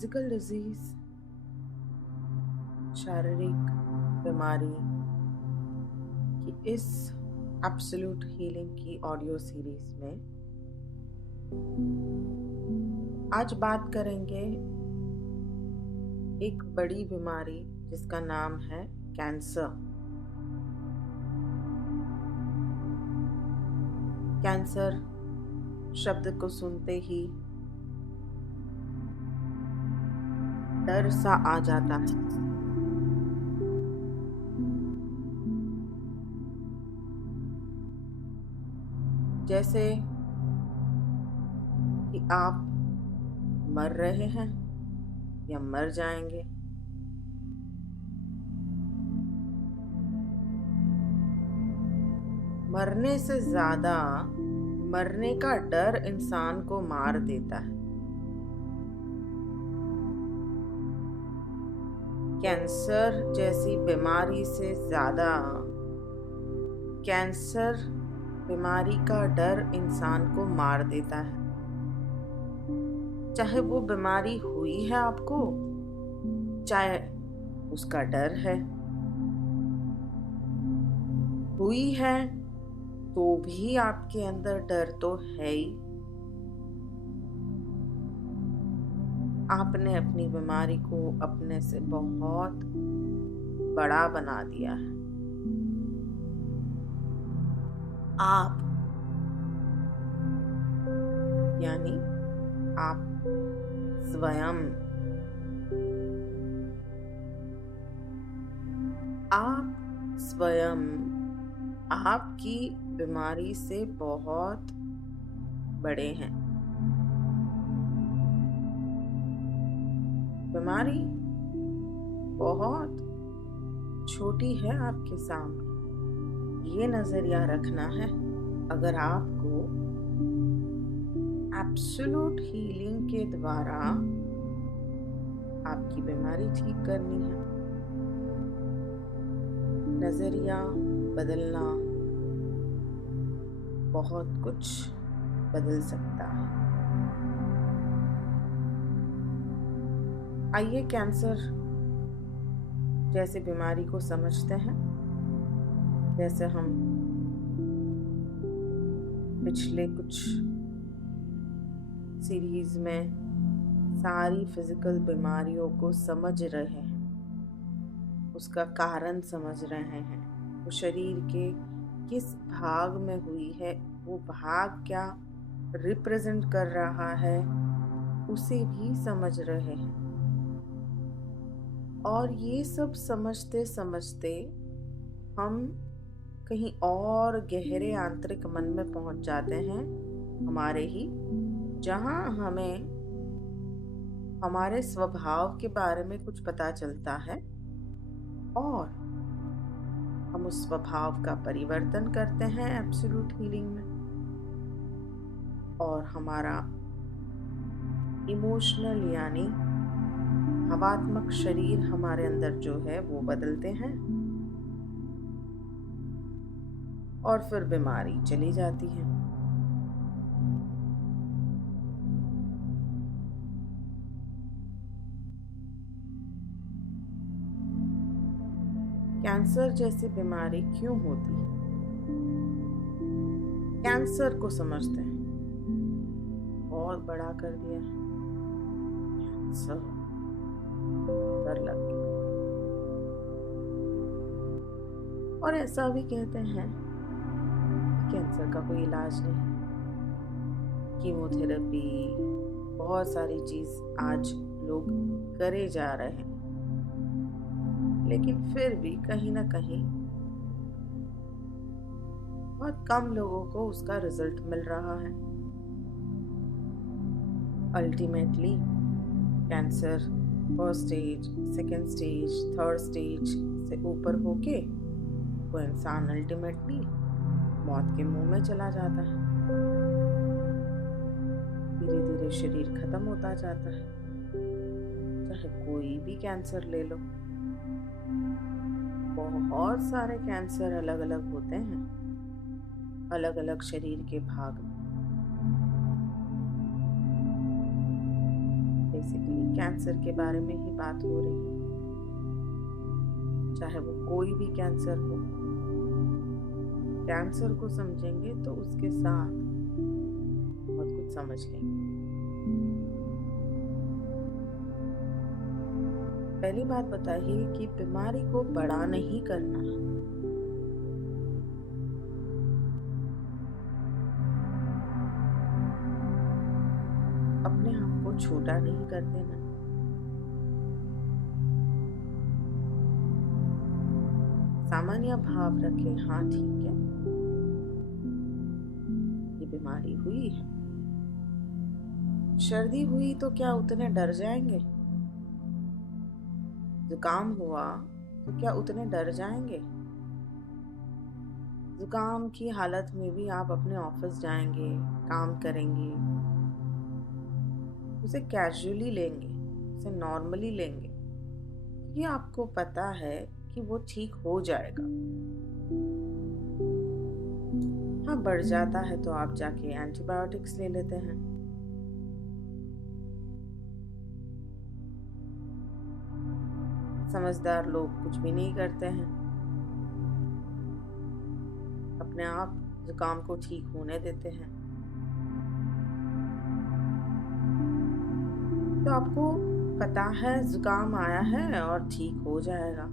Physical disease, शारीरिक बीमारी की इस एब्सोल्यूट हीलिंग की ऑडियो सीरीज में आज बात करेंगे एक बड़ी बीमारी जिसका नाम है कैंसर। कैंसर शब्द को सुनते ही डर सा आ जाता है। जैसे कि आप मर रहे हैं या मर जाएंगे। मरने से ज्यादा मरने का डर इंसान को मार देता है। कैंसर जैसी बीमारी से ज्यादा कैंसर बीमारी का डर इंसान को मार देता है। चाहे वो बीमारी हुई है आपको, चाहे उसका डर है। हुई है तो भी आपके अंदर डर तो है ही। आपने अपनी बीमारी को अपने से बहुत बड़ा बना दिया है। आप यानी आप स्वयं आपकी बीमारी से बहुत बड़े हैं। बीमारी बहुत छोटी है आपके सामने। ये नजरिया रखना है। अगर आपको एब्सोल्यूट हीलिंग के द्वारा आपकी बीमारी ठीक करनी है, नजरिया बदलना बहुत कुछ बदल सकता है। आइए कैंसर जैसे बीमारी को समझते हैं। जैसे हम पिछले कुछ सीरीज में सारी फिजिकल बीमारियों को समझ रहे हैं, उसका कारण समझ रहे हैं, वो शरीर के किस भाग में हुई है, वो भाग क्या रिप्रेजेंट कर रहा है, उसे भी समझ रहे हैं। और ये सब समझते समझते हम कहीं और गहरे आंतरिक मन में पहुंच जाते हैं, हमारे ही, जहां हमें हमारे स्वभाव के बारे में कुछ पता चलता है और हम उस स्वभाव का परिवर्तन करते हैं एब्सोल्यूट हीलिंग में। और हमारा इमोशनल यानी भावात्मक शरीर हमारे अंदर जो है वो बदलते हैं और फिर बीमारी चली जाती है। कैंसर जैसी बीमारी क्यों होती है? कैंसर को समझते हैं, बहुत बड़ा कर दिया है। कैंसर, डर लग गया। और ऐसा भी कहते हैं कैंसर का कोई इलाज नहीं, कीमोथेरेपी, बहुत सारी चीज आज लोग करे जा रहे हैं, लेकिन फिर भी कहीं ना कहीं बहुत कम लोगों को उसका रिजल्ट मिल रहा है। Ultimately cancer first stage, second stage, third stage से ऊपर होके वो इंसान अल्टीमेटली मौत के मुंह में चला जाता है। धीरे धीरे शरीर खत्म होता जाता है। चाहे कोई भी कैंसर ले लो, बहुत सारे कैंसर अलग अलग होते हैं, अलग अलग शरीर के भाग में। बेसिकली कैंसर के बारे में ही बात हो रही है, चाहे वो कोई भी कैंसर हो। कैंसर को समझेंगे तो उसके साथ बहुत कुछ समझ लेंगे। पहली बात बताइए कि बीमारी को बड़ा नहीं करना, अपने आप को छोटा नहीं कर देना। सामान्य भाव रखें, हाँ ठीक है, ये बीमारी हुई है। सर्दी हुई तो क्या उतने डर जाएंगे? जुकाम हुआ तो क्या उतने डर जाएंगे? जुकाम की हालत में भी आप अपने ऑफिस जाएंगे, काम करेंगे, उसे कैजुअली लेंगे, उसे नॉर्मली लेंगे, क्योंकि आपको पता है कि वो ठीक हो जाएगा। हाँ, बढ़ जाता है तो आप जाके एंटीबायोटिक्स ले लेते हैं। समझदार लोग कुछ भी नहीं करते हैं, अपने आप जुकाम को ठीक होने देते हैं। तो आपको पता है जुकाम आया है और ठीक हो जाएगा,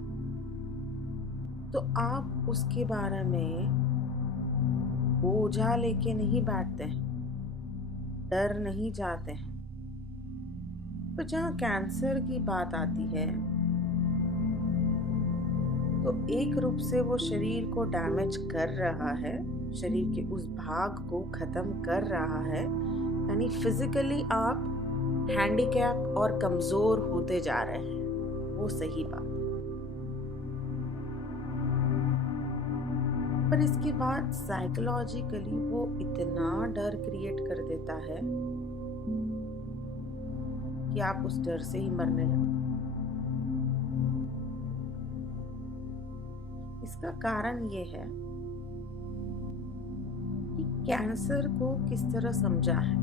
तो आप उसके बारे में बोझा लेके नहीं बैठते हैं, डर नहीं जाते हैं। तो जहाँ कैंसर की बात आती है तो एक रूप से वो शरीर को डैमेज कर रहा है, शरीर के उस भाग को खत्म कर रहा है, यानी फिजिकली आप हैंडीकैप और कमजोर होते जा रहे हैं, वो सही बात है। पर इसके बाद साइकोलॉजिकली वो इतना डर क्रिएट कर देता है कि आप उस डर से ही मरने लगते हैं। इसका कारण ये है कि कैंसर को किस तरह समझा है।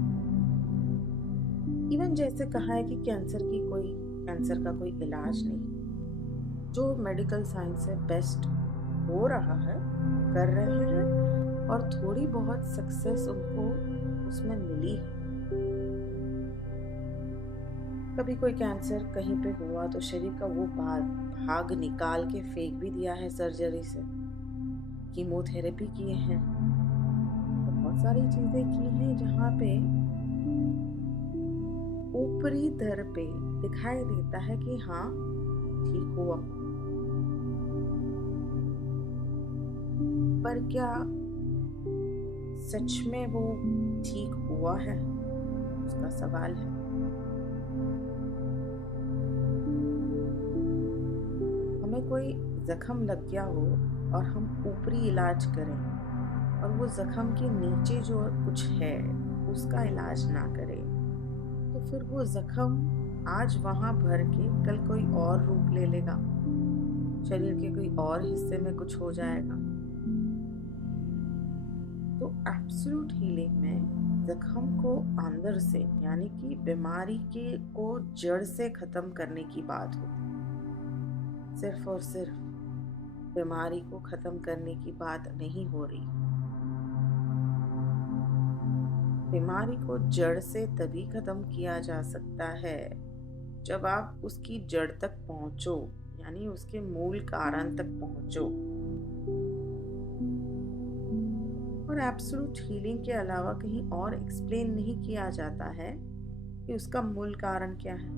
इवन जैसे कहा है कि कैंसर का कोई इलाज नहीं, जो मेडिकल साइंस से बेस्ट हो रहा है कर रहे हैं, और थोड़ी बहुत सक्सेस उनको उसमें मिली है। कभी कोई कैंसर कहीं पे हुआ तो शरीर का वो भाग निकाल के फेंक भी दिया है सर्जरी से, कीमोथेरेपी किए हैं, बहुत सारी चीजें की हैं जहाँ पे ऊपरी दर पे दिखाई देता है कि हाँ ठीक हुआ, पर क्या सच में वो ठीक हुआ है, उसका सवाल है। हमें कोई जख्म लग गया हो और हम ऊपरी इलाज करें और वो जख्म के नीचे जो कुछ है उसका इलाज ना करें, तो फिर वो जख्म आज वहां भर के कल कोई और रूप ले लेगा, शरीर के कोई और हिस्से में कुछ हो जाएगा। तो एब्सोल्यूट हीलिंग में जख्म को अंदर से, यानी कि बीमारी के को जड़ से खत्म करने की बात होती है। सिर्फ और सिर्फ बीमारी को खत्म करने की बात नहीं हो रही। बीमारी को जड़ से तभी खत्म किया जा सकता है जब आप उसकी जड़ तक पहुंचो, यानी उसके मूल कारण तक पहुंचो। और एब्सोल्यूट हीलिंग के अलावा कहीं और एक्सप्लेन नहीं किया जाता है कि उसका मूल कारण क्या है।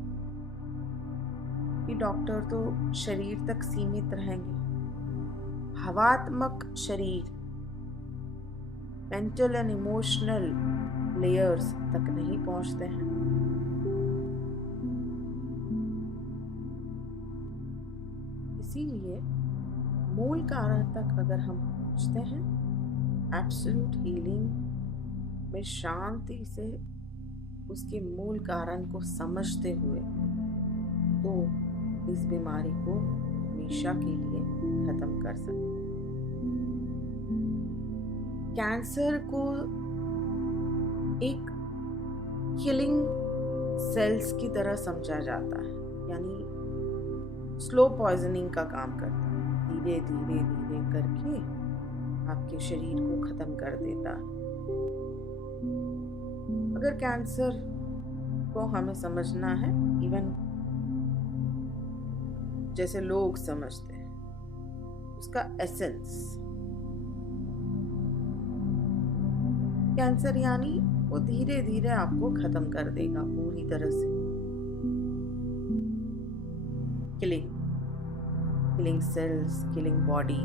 कि डॉक्टर तो शरीर तक सीमित रहेंगे, भावात्मक शरीर, मेंटल एंड इमोशनल लेयर्स तक नहीं पहुंचते हैं। इसीलिए मूल कारण तक अगर हम पहुंचते हैं एब्सोल्यूट हीलिंग में, शांति से उसके मूल कारण को समझते हुए, तो इस बीमारी को हमेशा के लिए खत्म कर सकते हैं। कैंसर को एक किलिंग सेल्स की तरह समझा जाता है, यानी स्लो पॉइजनिंग का काम करता है। धीरे धीरे धीरे करके आपके शरीर को खत्म कर देता है। अगर कैंसर को हमें समझना है, इवन जैसे लोग समझते हैं, उसका एसेंस, कैंसर यानी वो धीरे धीरे आपको खत्म कर देगा पूरी तरह से। Killing cells, killing body.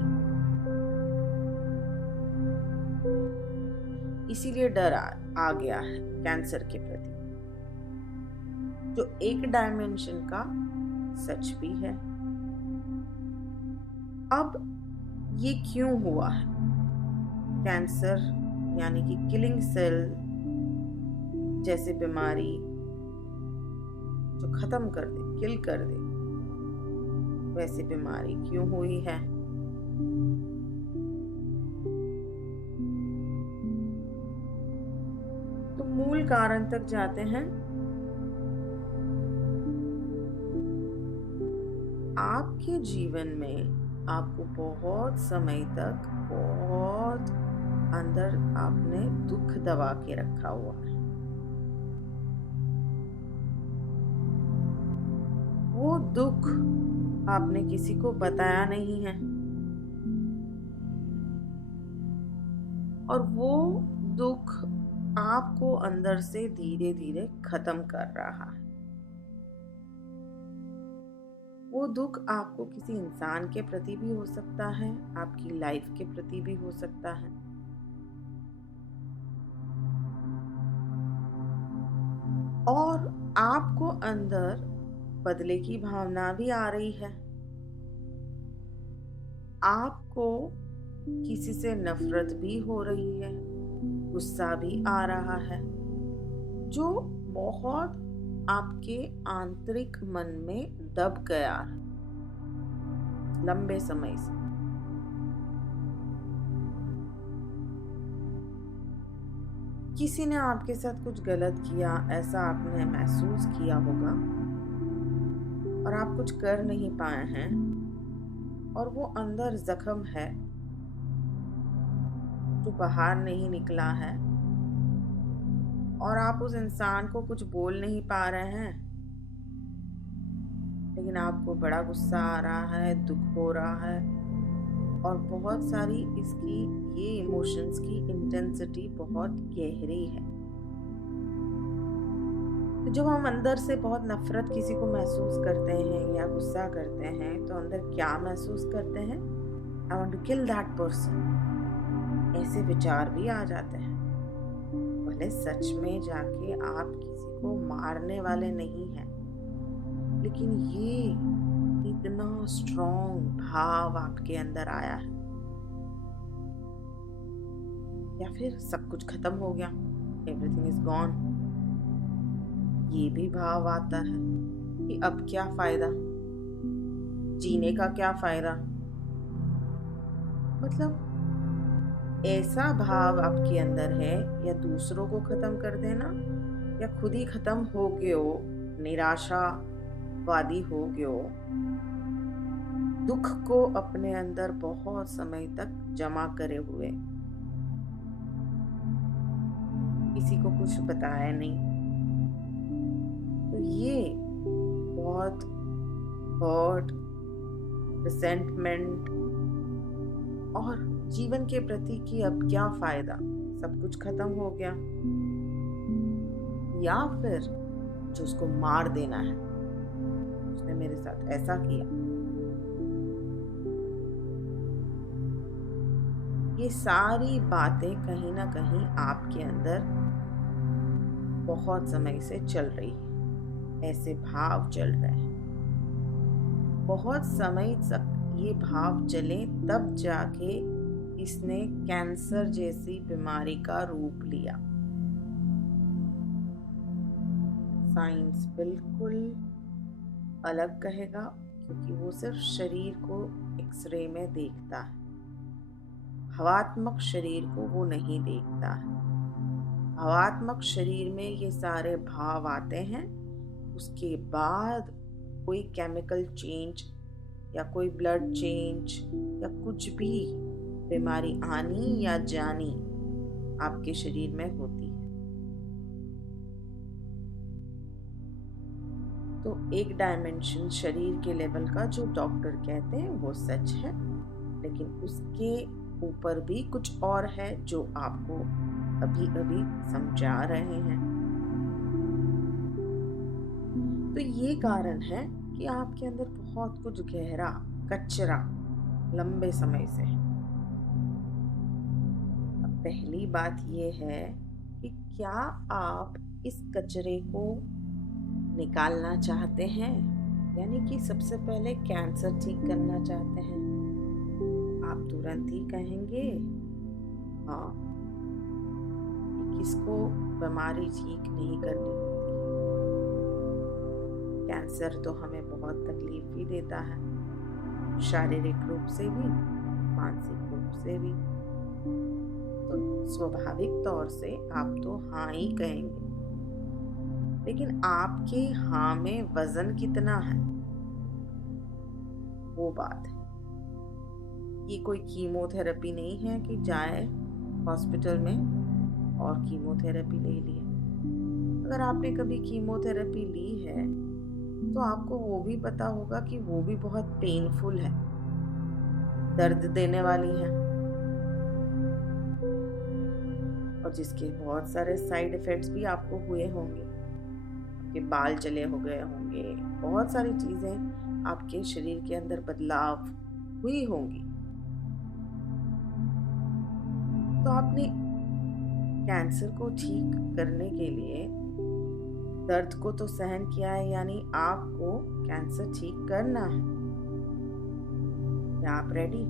इसीलिए डर आ गया है कैंसर के प्रति, जो एक डायमेंशन का सच भी है। अब ये क्यों हुआ है? कैंसर यानी कि किलिंग सेल जैसे बीमारी जो खत्म कर दे, किल कर दे, वैसी बीमारी क्यों हुई है? तो मूल कारण तक जाते हैं। आपके जीवन में आपको बहुत समय तक बहुत अंदर आपने दुख दबा के रखा हुआ है। वो दुख आपने किसी को बताया नहीं है, और वो दुख आपको अंदर से धीरे धीरे खत्म कर रहा है। वो दुख आपको किसी इंसान के प्रति भी हो सकता है, आपकी लाइफ के प्रति भी हो सकता है। और आपको अंदर बदले की भावना भी आ रही है। आपको किसी से नफरत भी हो रही है, गुस्सा भी आ रहा है, जो बहुत आपके आंतरिक मन में दब गया है लंबे समय से। किसी ने आपके साथ कुछ गलत किया, ऐसा आपने महसूस किया होगा, और आप कुछ कर नहीं पाए हैं, और वो अंदर जख्म है जो बाहर नहीं निकला है, और आप उस इंसान को कुछ बोल नहीं पा रहे हैं, लेकिन आपको बड़ा गुस्सा आ रहा है, दुख हो रहा है, और बहुत सारी इसकी ये इमोशंस की इंटेंसिटी बहुत गहरी है। तो जब हम अंदर से बहुत नफरत किसी को महसूस करते हैं या गुस्सा करते हैं, तो अंदर क्या महसूस करते हैं? I want to kill that person. ऐसे विचार भी आ जाते हैं। भले सच में जाके आप किसी को मारने वाले नहीं हैं, लेकिन ये इतना स्ट्रॉन्ग भाव आपके अंदर आया है। या फिर सब कुछ खत्म हो गया, एवरीथिंग इज गॉन। ये भी भाव आता है कि अब क्या फायदा, जीने का क्या फायदा। मतलब ऐसा भाव आपके अंदर है, या दूसरों को खत्म कर देना, या खुद ही खत्म हो गए हो, निराशावादी हो गए हो, दुख को अपने अंदर बहुत समय तक जमा करे हुए, किसी को कुछ बताया नहीं। तो ये बहुत हर्ट, रिसेंटमेंट और जीवन के प्रति कि अब क्या फायदा, सब कुछ खत्म हो गया, या फिर जो उसको मार देना है, उसने मेरे साथ ऐसा किया। ये सारी बातें कहीं ना कहीं आपके अंदर बहुत समय से चल रही है, ऐसे भाव चल रहे हैं। बहुत समय तक ये भाव चले, तब जाके इसने कैंसर जैसी बीमारी का रूप लिया। साइंस बिल्कुल अलग कहेगा, क्योंकि वो सिर्फ शरीर को एक्सरे में देखता है, भावात्मक शरीर को वो नहीं देखता है। भावात्मक शरीर में ये सारे भाव आते हैं, उसके बाद कोई केमिकल चेंज या कोई ब्लड चेंज या कुछ भी बीमारी आनी या जानी आपके शरीर में होती है। तो एक डायमेंशन शरीर के लेवल का जो डॉक्टर कहते हैं वो सच है, लेकिन उसके ऊपर भी कुछ और है जो आपको अभी अभी समझा रहे हैं। तो ये कारण है कि आपके अंदर बहुत कुछ गहरा कचरा लंबे समय से है। अब पहली बात ये है कि क्या आप इस कचरे को निकालना चाहते हैं, यानी कि सबसे पहले कैंसर ठीक करना चाहते हैं? आप तुरंत ही कहेंगे हाँ, किसको बीमारी ठीक नहीं करनी होती है। कैंसर तो हमें बहुत तकलीफ भी देता है, शारीरिक रूप से भी, मानसिक रूप से भी। तो स्वाभाविक तौर से आप तो हाँ ही कहेंगे, लेकिन आपके हाँ में वजन कितना है वो बात है। ये कोई कीमोथेरेपी नहीं है कि जाए हॉस्पिटल में और कीमोथेरेपी ले लिए। अगर आपने कभी कीमोथेरेपी ली है तो आपको वो भी पता होगा कि वो भी बहुत पेनफुल है, दर्द देने वाली है, और जिसके बहुत सारे साइड इफेक्ट्स भी आपको हुए होंगे। आपके बाल जले हो गए होंगे, बहुत सारी चीजें आपके शरीर के अंदर बदलाव हुई होंगी। तो आपने कैंसर को ठीक करने के लिए दर्द को तो सहन किया है, यानी आपको कैंसर ठीक करना है। क्या आप रेडी?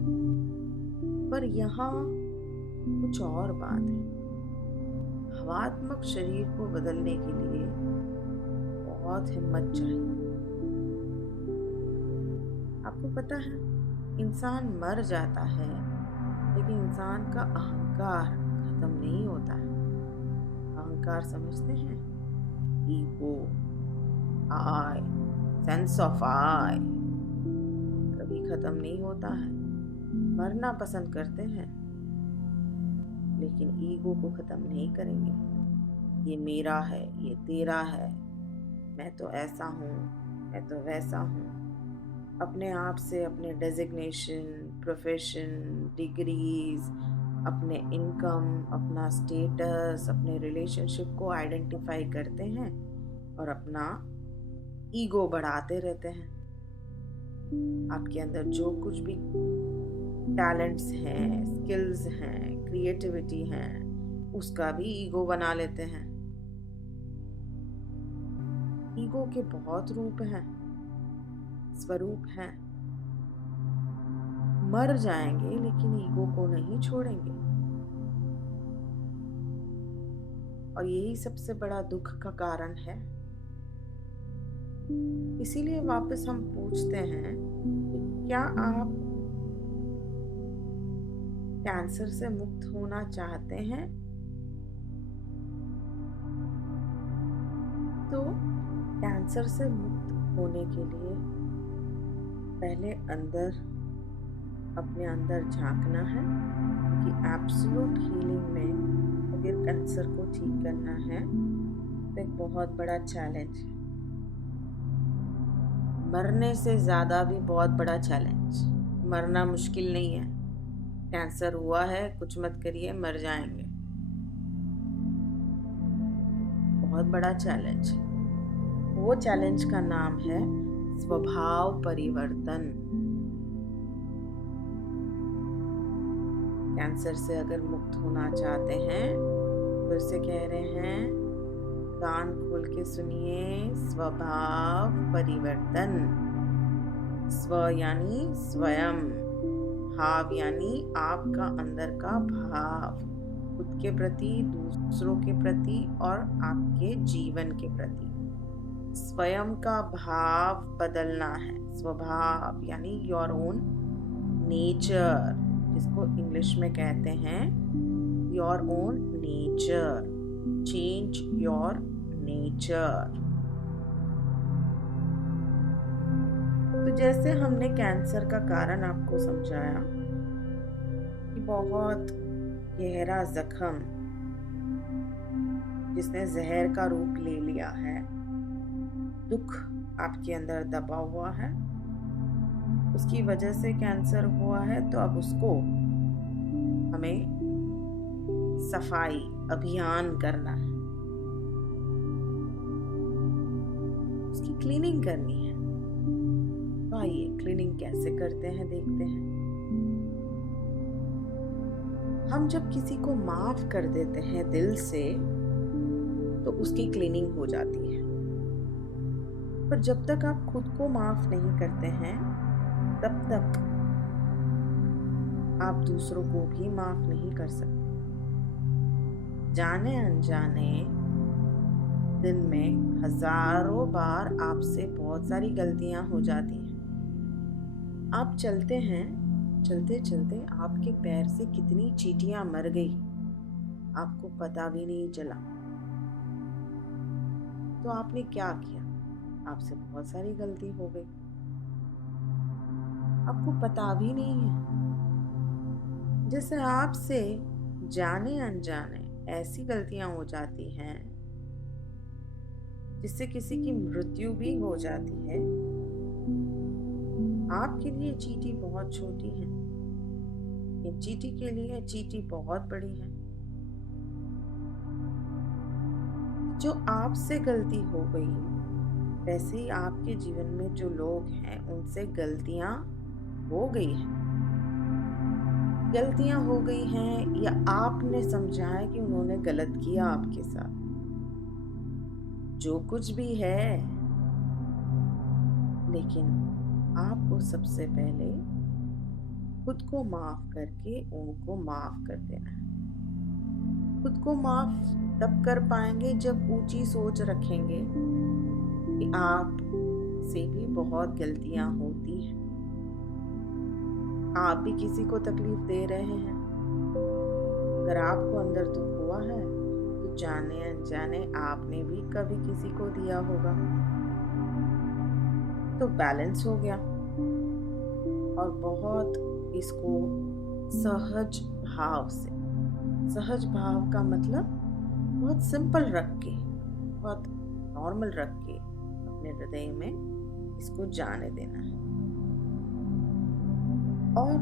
पर यहाँ कुछ और बात है। भावात्मक शरीर को बदलने के लिए बहुत हिम्मत चाहिए। आपको पता है, इंसान मर जाता है लेकिन इंसान का अहंकार खत्म नहीं होता है। अहंकार समझते हैं? ईगो, आई, सेंस ऑफ आई कभी खत्म नहीं होता है। मरना पसंद करते हैं लेकिन ईगो को खत्म नहीं करेंगे। ये मेरा है, ये तेरा है, मैं तो ऐसा हूँ, मैं तो वैसा हूँ। अपने आप से अपने डेजिग्नेशन, प्रोफेशन, डिग्रीज, अपने इनकम, अपना स्टेटस, अपने रिलेशनशिप को आइडेंटिफाई करते हैं और अपना ईगो बढ़ाते रहते हैं। आपके अंदर जो कुछ भी टैलेंट्स हैं, स्किल्स हैं, क्रिएटिविटी हैं, उसका भी ईगो बना लेते हैं। ईगो के बहुत रूप हैं, स्वरूप हैं। मर जाएंगे लेकिन ईगो को नहीं छोड़ेंगे, और यही सबसे बड़ा दुख का कारण है। इसीलिए वापस हम पूछते हैं कि क्या आप कैंसर से मुक्त होना चाहते हैं? तो कैंसर से मुक्त होने के लिए पहले अपने अंदर झांकना है, क्योंकि एब्सोल्यूट हीलिंग में अगर कैंसर को ठीक करना है तो एक बहुत बड़ा चैलेंज है, मरने से ज़्यादा भी बहुत बड़ा चैलेंज। मरना मुश्किल नहीं है, कैंसर हुआ है कुछ मत करिए, मर जाएंगे, बहुत बड़ा चैलेंज है। वो चैलेंज का नाम है स्वभाव परिवर्तन। कैंसर से अगर मुक्त होना चाहते हैं, फिर से कह रहे हैं, कान खोल के सुनिए, स्वभाव परिवर्तन। स्व यानी स्वयं, भाव यानी आपका अंदर का भाव, खुद के प्रति, दूसरों के प्रति और आपके जीवन के प्रति। स्वयं का भाव बदलना है। स्वभाव यानी योर ओन नेचर, जिसको इंग्लिश में कहते हैं your own nature. Change your nature. तो जैसे हमने कैंसर का कारण आपको समझाया कि बहुत गहरा जख्म जिसने जहर का रूप ले लिया है, दुख आपके अंदर दबा हुआ है, उसकी वजह से कैंसर हुआ है, तो अब उसको हमें सफाई अभियान करना है, उसकी क्लीनिंग करनी है। तो आइए क्लीनिंग कैसे करते हैं देखते हैं। हम जब किसी को माफ कर देते हैं दिल से तो उसकी क्लीनिंग हो जाती है, पर जब तक आप खुद को माफ नहीं करते हैं तब तक आप दूसरों को भी माफ नहीं कर सकते। जाने अनजाने दिन में हजारों बार आपसे बहुत सारी गलतियां हो जाती हैं। आप चलते हैं, चलते चलते आपके पैर से कितनी चींटियां मर गई आपको पता भी नहीं चला। तो आपने क्या किया? आपसे बहुत सारी गलती हो गई, आपको पता भी नहीं है। जैसे आपसे जाने अनजाने ऐसी गलतियां हो जाती हैं जिससे किसी की मृत्यु भी हो जाती है। आपके लिए चींटी बहुत छोटी है, ये चींटी के लिए चींटी बहुत बड़ी है। जो आपसे गलती हो गई, वैसे ही आपके जीवन में जो लोग हैं उनसे गलतियां हो गई हैं। गलतियां हो गई हैं या आपने समझा है कि उन्होंने गलत किया आपके साथ, जो कुछ भी है, लेकिन आपको सबसे पहले खुद को माफ करके उनको माफ कर देना है। खुद को माफ तब कर पाएंगे जब ऊंची सोच रखेंगे कि आप से भी बहुत गलतियां होती हैं, आप भी किसी को तकलीफ दे रहे हैं। अगर आपको अंदर दुख हुआ है तो जाने अनजाने आपने भी कभी किसी को दिया होगा। तो बैलेंस हो गया। और बहुत इसको सहज भाव से, सहज भाव का मतलब बहुत सिंपल रख के, बहुत नॉर्मल रख के अपने हृदय में इसको जाने देना है। और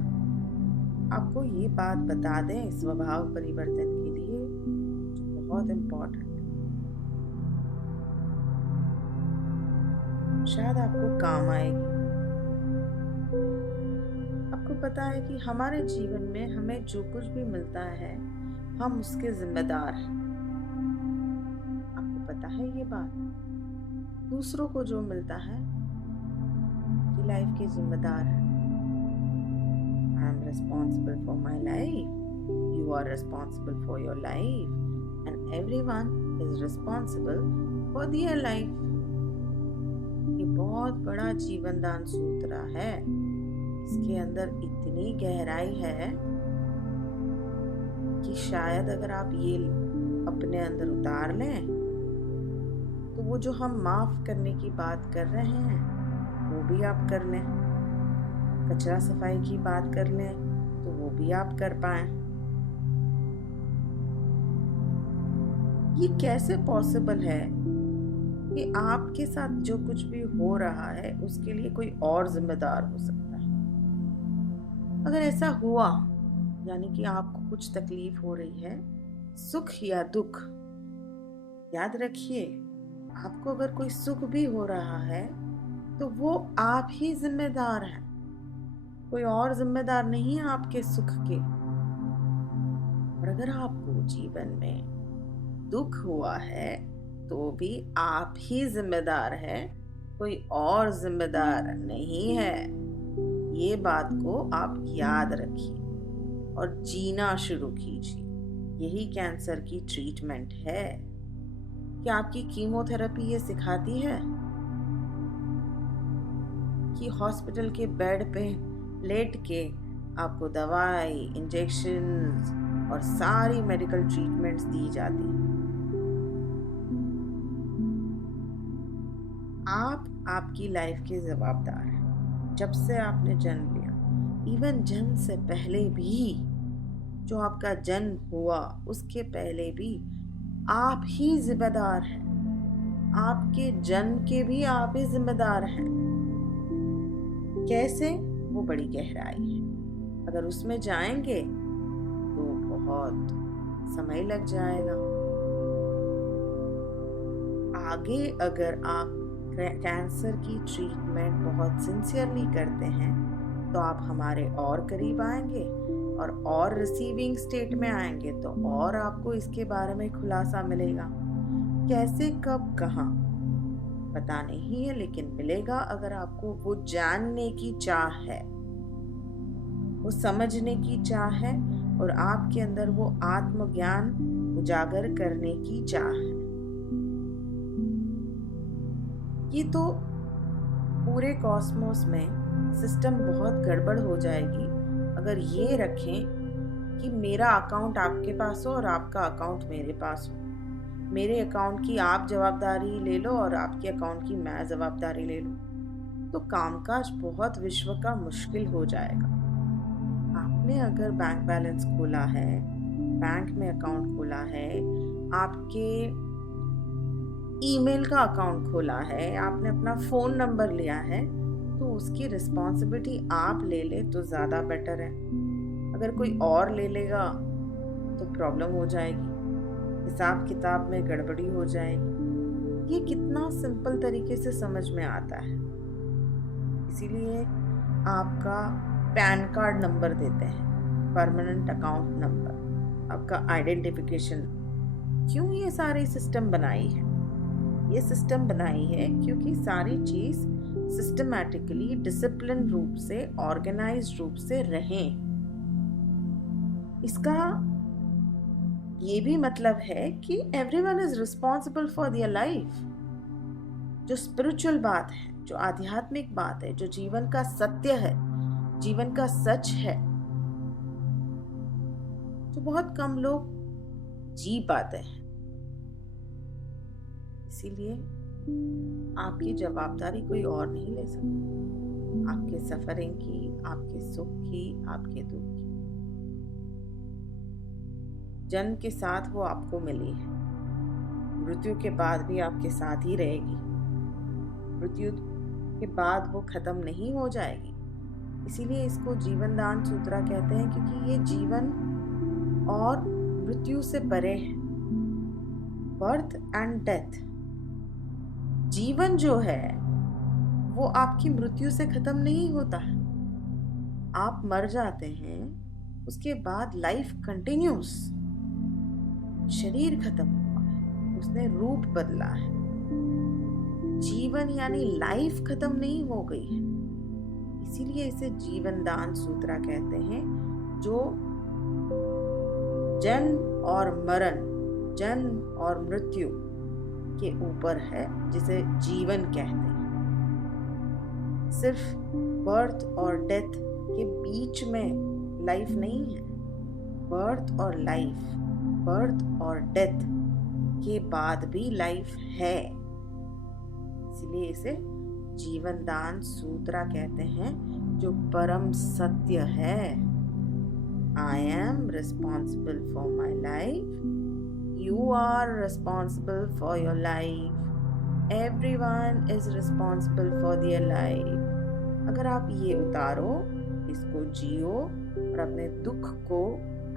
आपको ये बात बता दें स्वभाव परिवर्तन के लिए जो बहुत इम्पोर्टेंट है, शायद आपको काम आएगी। आपको पता है कि हमारे जीवन में हमें जो कुछ भी मिलता है हम उसके जिम्मेदार हैं। आपको पता है ये बात? दूसरों को जो मिलता है कि लाइफ के जिम्मेदार है। I am responsible for my life. You are responsible for your life. And everyone is responsible for their life. ये बहुत बड़ा जीवन दान सूत्र है। इसके अंदर इतनी गहराई है कि शायद अगर आप ये अपने अंदर उतार लें तो वो जो हम माफ करने की बात कर रहे हैं वो भी आप कर लें, कचरा सफाई की बात कर लें तो वो भी आप कर पाएं। ये कैसे पॉसिबल है कि आपके साथ जो कुछ भी हो रहा है उसके लिए कोई और जिम्मेदार हो सकता है? अगर ऐसा हुआ, यानी कि आपको कुछ तकलीफ हो रही है, सुख या दुख, याद रखिए आपको अगर कोई सुख भी हो रहा है तो वो आप ही जिम्मेदार हैं, कोई और जिम्मेदार नहीं है आपके सुख के। और अगर आपको जीवन में दुख हुआ है तो भी आप ही जिम्मेदार हैं, कोई और जिम्मेदार नहीं है। ये बात को आप याद रखिए और जीना शुरू कीजिए। यही कैंसर की ट्रीटमेंट है। क्या आपकी कीमोथेरेपी ये सिखाती है कि हॉस्पिटल के बेड पे लेट के आपको दवाई, इंजेक्शन और सारी मेडिकल ट्रीटमेंट्स दी जाती हैं? आप आपकी लाइफ के जवाबदार हैं। जब से आपने जन्म लिया, इवन जन्म से पहले भी, जो आपका जन्म हुआ उसके पहले भी आप ही जिम्मेदार हैं। आपके जन्म के भी आप ही जिम्मेदार हैं। कैसे? वो बड़ी गहराई है। अगर उसमें जाएंगे तो बहुत समय लग जाएगा। आगे अगर आप कैंसर की ट्रीटमेंट बहुत सिंसियरली करते हैं तो आप हमारे और करीब आएंगे और रिसीविंग स्टेट में आएंगे तो और आपको इसके बारे में खुलासा मिलेगा। कैसे, कब, कहाँ पता नहीं है, लेकिन मिलेगा अगर आपको वो जानने की चाह है, वो समझने की चाह है और आपके अंदर वो आत्मज्ञान उजागर करने की चाह है। ये तो पूरे कॉस्मोस में सिस्टम बहुत गड़बड़ हो जाएगी अगर ये रखें कि मेरा अकाउंट आपके पास हो और आपका अकाउंट मेरे पास हो। मेरे अकाउंट की आप जवाबदारी ले लो और आपके अकाउंट की मैं जवाबदारी ले लूं, तो कामकाज बहुत विश्व का मुश्किल हो जाएगा। आपने अगर बैंक बैलेंस खोला है, बैंक में अकाउंट खोला है, आपके ईमेल का अकाउंट खोला है, आपने अपना फोन नंबर लिया है, तो उसकी रिस्पॉन्सिबिलिटी आप ले ले तो ज़्यादा बेटर है। अगर कोई और ले लेगा तो प्रॉब्लम हो जाएगी, हिसाब किताब में गड़बड़ी हो जाएगी। ये कितना सिंपल तरीके से समझ में आता है। इसीलिए आपका पैन कार्ड नंबर देते हैं, परमानेंट अकाउंट नंबर, आपका आइडेंटिफिकेशन। क्यों ये सारी सिस्टम बनाई है? ये सिस्टम बनाई है क्योंकि सारी चीज सिस्टमैटिकली, डिसिप्लिन रूप से, ऑर्गेनाइज्ड रूप से रहें। इसका ये भी मतलब है कि everyone is responsible for their life. जो स्पिरिचुअल बात है, जो आध्यात्मिक बात है, जो जीवन का सत्य है, जीवन का सच है, जो बहुत कम लोग जी पाते हैं। इसीलिए आपकी जवाबदारी कोई और नहीं ले सकता, आपके सफरिंग की, आपके सुख की, आपके दुख की। जन्म के साथ वो आपको मिली है, मृत्यु के बाद भी आपके साथ ही रहेगी। मृत्यु के बाद वो खत्म नहीं हो जाएगी। इसीलिए इसको जीवन दान सूत्रा कहते हैं, क्योंकि ये जीवन और मृत्यु से परे है। बर्थ एंड डेथ, जीवन जो है वो आपकी मृत्यु से खत्म नहीं होता है। आप मर जाते हैं, उसके बाद लाइफ कंटिन्यूस। शरीर खत्म हुआ है, उसने रूप बदला है। जीवन यानी लाइफ खत्म नहीं हो गई है। इसीलिए इसे जीवन दान सूत्रा कहते हैं, जो जन्म और मरण, जन्म और मृत्यु के ऊपर है, जिसे जीवन कहते हैं। सिर्फ बर्थ और डेथ के बीच में लाइफ नहीं है। बर्थ और लाइफ, बर्थ और डेथ के बाद भी लाइफ है। इसलिए इसे जीवन दान सूत्रा कहते हैं, जो परम सत्य है। I am responsible for my life, you are responsible for your life, everyone is responsible for their life। अगर आप ये उतारो, इसको जियो और अपने दुख को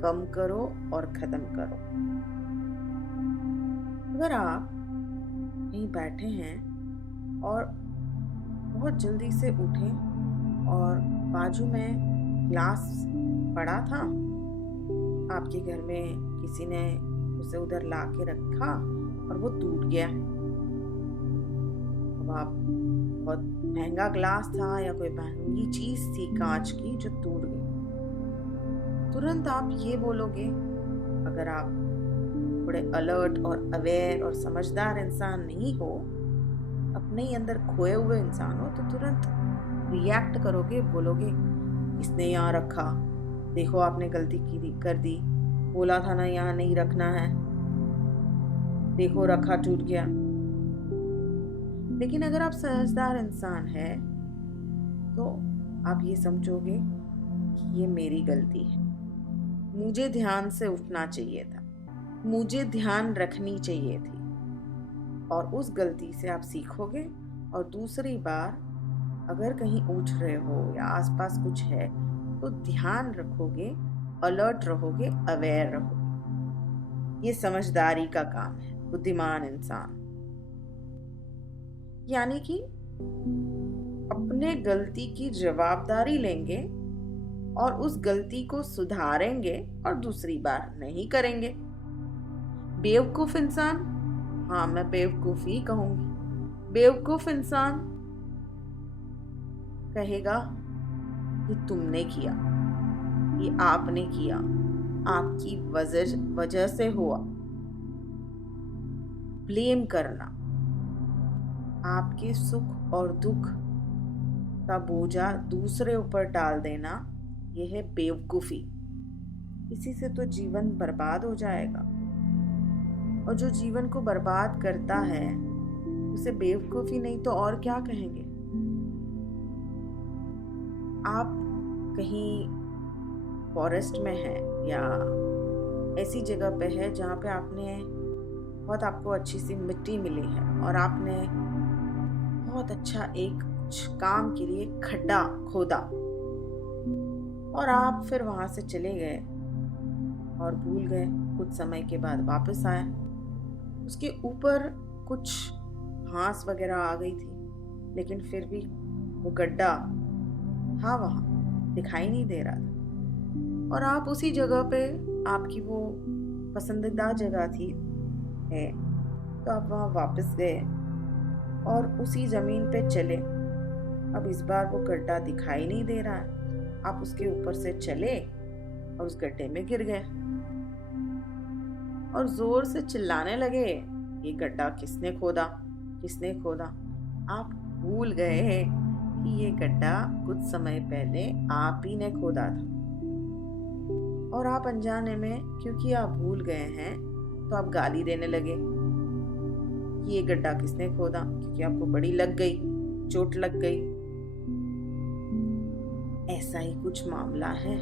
कम करो और खत्म करो। अगर आप कहीं बैठे हैं और बहुत जल्दी से उठें और बाजू में ग्लास पड़ा था, आपके घर में किसी ने उसे उधर ला के रखा और वो टूट गया। अब आप, बहुत महंगा ग्लास था या कोई महंगी चीज थी कांच की जो टूट गई, तुरंत आप ये बोलोगे, अगर आप थोड़े अलर्ट और अवेयर और समझदार इंसान नहीं हो, अपने ही अंदर खोए हुए इंसान हो, तो तुरंत रिएक्ट करोगे, बोलोगे किसने यहाँ रखा, देखो आपने गलती कर दी, बोला था ना यहाँ नहीं रखना है, देखो रखा टूट गया। लेकिन अगर आप समझदार इंसान है तो आप ये समझोगे कि ये मेरी गलती है, मुझे ध्यान से उठना चाहिए था, मुझे ध्यान रखनी चाहिए थी। और उस गलती से आप सीखोगे और दूसरी बार अगर कहीं उठ रहे हो या आसपास कुछ है तो ध्यान रखोगे, अलर्ट रहोगे, अवेयर रहोगे। ये समझदारी का काम है, बुद्धिमान इंसान। यानी कि अपने गलती की जवाबदारी लेंगे और उस गलती को सुधारेंगे और दूसरी बार नहीं करेंगे। बेवकूफ इंसान, हाँ मैं बेवकूफ ही कहूंगी, बेवकूफ इंसान कहेगा ये तुमने किया, ये आपने किया, आपकी वजह से हुआ। ब्लेम करना, आपके सुख और दुख का बोझा दूसरे ऊपर डाल देना, यह है बेवकूफी। इसी से तो जीवन बर्बाद हो जाएगा। और जो जीवन को बर्बाद करता है उसे बेवकूफी नहीं तो और क्या कहेंगे। आप कहीं फॉरेस्ट में हैं या ऐसी जगह पे है जहाँ पे आपको अच्छी सी मिट्टी मिली है और आपने बहुत अच्छा एक काम के लिए खड्डा खोदा और आप फिर वहां से चले गए और भूल गए। कुछ समय के बाद वापस आए, उसके ऊपर कुछ घास वगैरह आ गई थी, लेकिन फिर भी वो गड्ढा था वहां, दिखाई नहीं दे रहा था। और आप उसी जगह पे, आपकी वो पसंदीदा जगह थी है, तो आप वहां वापस गए और उसी जमीन पे चले। अब इस बार वो गड्ढा दिखाई नहीं दे रहा है, आप उसके ऊपर से चले और उस गड्ढे में गिर गए और जोर से चिल्लाने लगे, ये गड्ढा किसने खोदा, किसने खोदा। आप भूल गए कि ये गड्ढा कुछ समय पहले आप ही ने खोदा था। और आप अनजाने में, क्योंकि आप भूल गए हैं, तो आप गाली देने लगे कि ये गड्ढा किसने खोदा, क्योंकि आपको बड़ी लग गई, चोट लग गई। ऐसा ही कुछ मामला है,